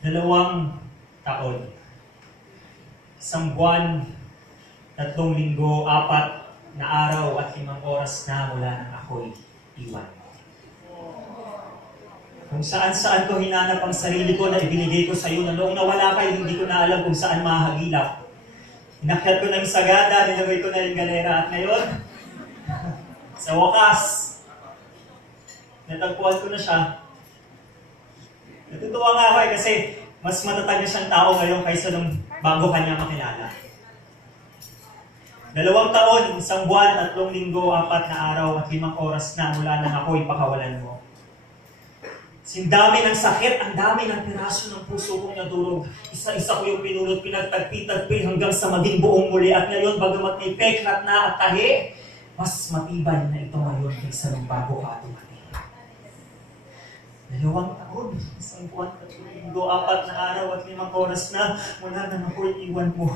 2 taon, 1 buwan, 3 linggo, 4 na araw at 5 oras na mula nang ako'y iwan. Kung saan-saan ko hinanap ang sarili ko na ibinigay ko sa iyo na noong nawala kayo, hindi ko na alam kung saan mahagilap. Inakyat ko na yung sagada, nilagay ko na yung galera, at ngayon, sa wakas, natagpuan ko na siya. Natutuwa nga ako kasi mas matatag na siyang tao ngayon kaysa nung bago kanya makilala. 2 taon, 1 buwan, 3 linggo, 4 na araw at 5 oras na mula nang ako'y pakawalan mo. Ang dami ng sakit, ang dami ng piraso ng puso kong nadurog. Isa-isa ko yung pinulot, pinagtagpi-tagpi hanggang sa maging buong muli. At ngayon, bagamat may peklat na at tahi, mas matibay na ito ngayon kaysa nung bago ka dumating. 2 taon, 1 buwan, 3 linggo, 4 na araw at 5 oras na mula nang ako'y iwan mo.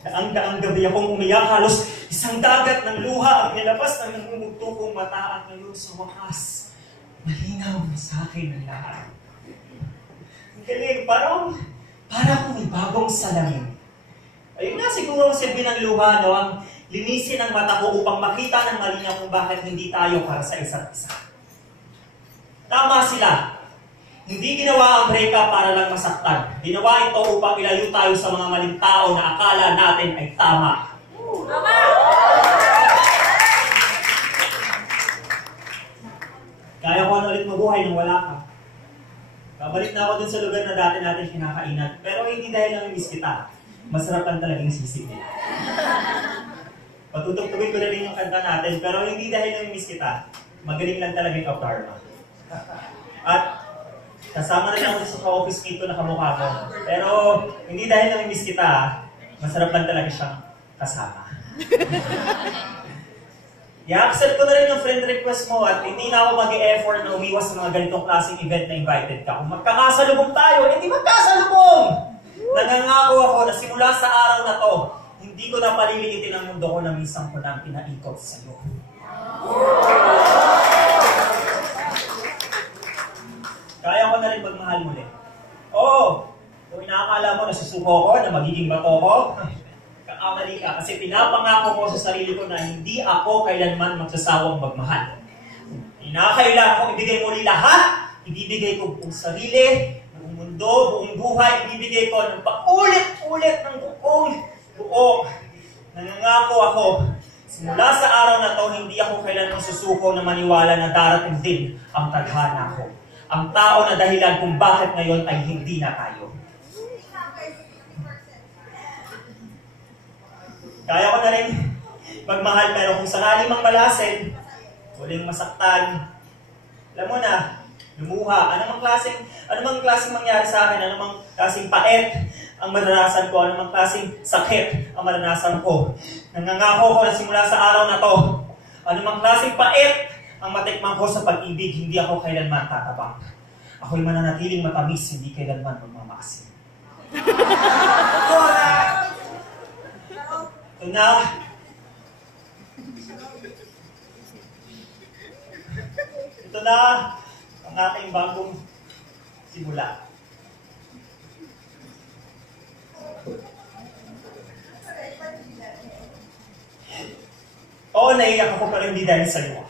Daang-daang gabi akong umiyak, halos isang dagat ng luha ang nilabas ng namumugto kong mata. At ngayon sa wakas, malinaw na sa akin ang lahat. Ang galing, parang may bagong salamin. Ayun nga siguro ang silbi ng luha, no? Ang linisin ang mata ko upang makita ng malinaw kung bakit hindi tayo para sa isa't isa. Tama sila. Hindi ginawa ang breakup para lang masaktan. Ginawa ito upang ilayo tayo sa mga maling tao na akala natin ay tama. Tama! Kaya ko ulit mabuhay nang wala ka. Babalik na ako dun sa lugar na dati natin kinakainan. Pero hindi dahil namimiss kita. Masarap lang talagang sisig nila. Patutugtugin ko na rin yung kanta natin. Pero hindi dahil namimiss kita. Magaling lang talaga yung Karma. At kasama na lang ako sa office mate ko na kamukha ko. Pero hindi dahil namimiss kita. Masarap lang talaga siyang kasama. I-accept ko na rin yung friend request mo at hindi na ako mag-e-effort na umiwas sa mga ganitong klaseng event na invited ka. Kung magkakasalubong tayo, hindi magkasalubong! Nangangako ako na simula sa araw na to, hindi ko na paliliitin ang mundo ko na minsan ko na pinaikot sa iyo. Kaya ko na rin magmahal muli. Oo, kung inaakala mo na susuko ko, na magiging bato ko, kakamali ka kasi pinapangako ko sa sarili ko na hindi ako kailanman magsasawang magmahal. Inakailangan kong ibigay muli lahat, ibibigay ko buong sarili, buong mundo, buong buhay, ibibigay ko ng paulit-ulit ng buong buo. Nangangako ako, simula sa araw na to, hindi ako kailanman susuko na maniwala na darating din ang tadhana ko. Ang tao na dahilan kung bakit ngayon ay hindi na tayo. Kaya ko na rin magmahal, pero kung sakali mang malasin, huling masaktan, alam mo na, lumuha, anumang klaseng mangyari sa akin, anumang klaseng pait ang maranasan ko, anumang klaseng sakit ang maranasan ko. Nangangako ko na simula sa araw na to, anumang klaseng pait ang matikman ko sa pag-ibig, hindi ako kailanman tatabang. Ako'y mananatiling matamis, hindi kailanman magmamasin. Ito na. Ito na ang aking bagong simula. Oo, naiiyak ako pero hindi dahil sa iyo.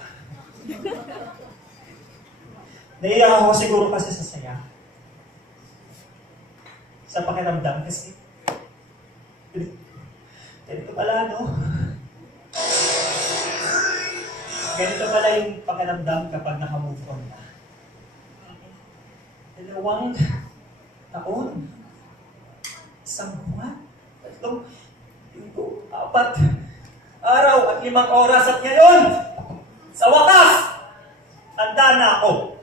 Naiiyak ako siguro kasi sa saya. Sa pakiramdam kasi ganito pala, no? Ganito pala yung pakiramdam kapag naka-move on na. 2 taon, 1 buwan, 3 linggo, 4 araw at 5 oras at ngayon, sa wakas, handa na ako.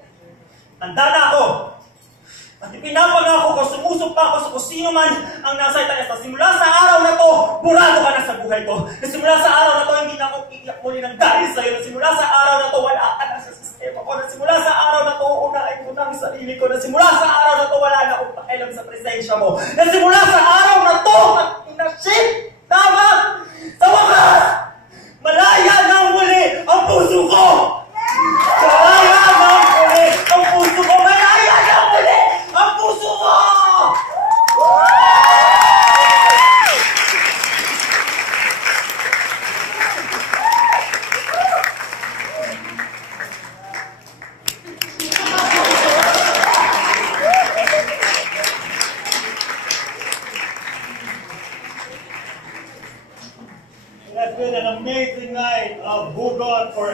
Handa na ako. At ipinapangako ko, sumusok pa ako sa kung sino man ang nasa itaas. Simula sa araw na to, burado ka na sa buhay ko. Simula sa araw na to, hindi na ako iiyak muli ng dahil sa'yo. Simula sa araw na to, wala ka na sa sistema ko. Simula sa araw na to, unahin mo na ang sarili ko. Simula sa araw na to, wala na akong pakialam sa presensya mo. Simula sa araw na to, shit! Tama! Sa wakas! Malaya ng muli ang puso ko! Malaya ng muli ang puso ko! Malaya ng muli ang puso ko! been an amazing night of Bugot for